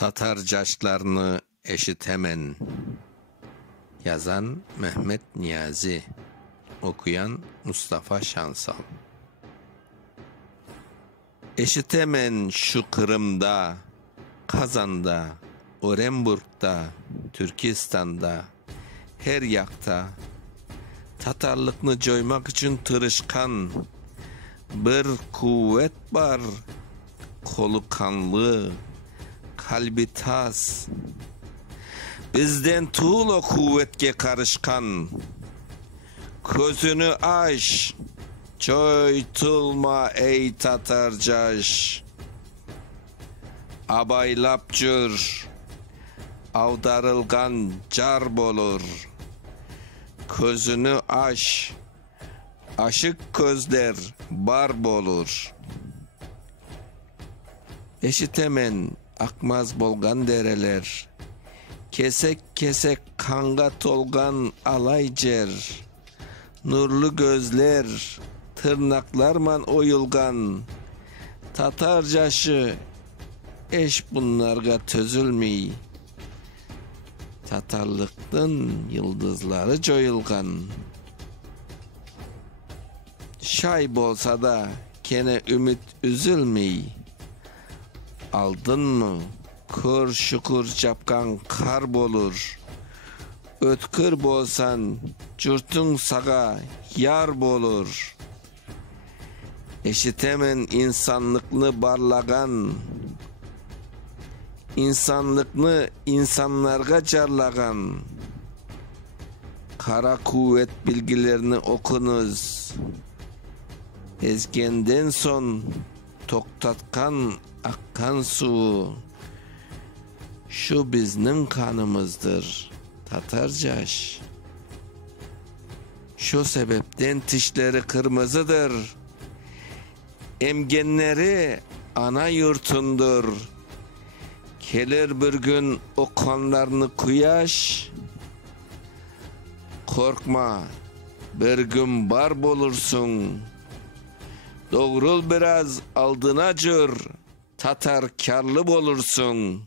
Tatar caşlarını eşitemen. Yazan Mehmet Niyazi. Okuyan Mustafa Şansal. Eşitemen şu Kırım'da, Kazan'da, Orenburg'da, Türkistan'da, her yakta Tatarlıkını coymak için tırışkan bir kuvvet var, kolu kanlı, kalbi tas. Bizden tuğul o kuvvetke karışkan. Közünü aç, çoytulma ey Tatarcaş. Abaylap jür, avdarılgan car bolur. Közünü aç, aşık közler bar bolur. Eşitemen akmaz bolgan dereler, kesek kesek kanga tolgan alay cer. Nurlu gözler, tırnaklarman oyulgan, Tatarcaşı eş bunlarga tözülmey. Tatarlıktın yıldızları coyulgan. Şay bolsa da kene ümit üzülmey. Aldın mı kır şukur çapkan kar bolur. Ötkür bolsan jurtun saga yar bolur. Eşitemen insanlıkını barlagan, insanlıkını insanlarga carlagan. Kara kuvvet bilgilerini okunuz. Ezgenden son toktatkan akkan su. Şu bizning kanımızdır Tatarcaş. Şu sebepten tişleri kırmızıdır. Emgenleri ana yurtundur. Gelir bir gün o kanlarını kuyaş. Korkma, bir gün bar bolursun. Doğrul biraz aldına jür, Tatar karlı bolursun.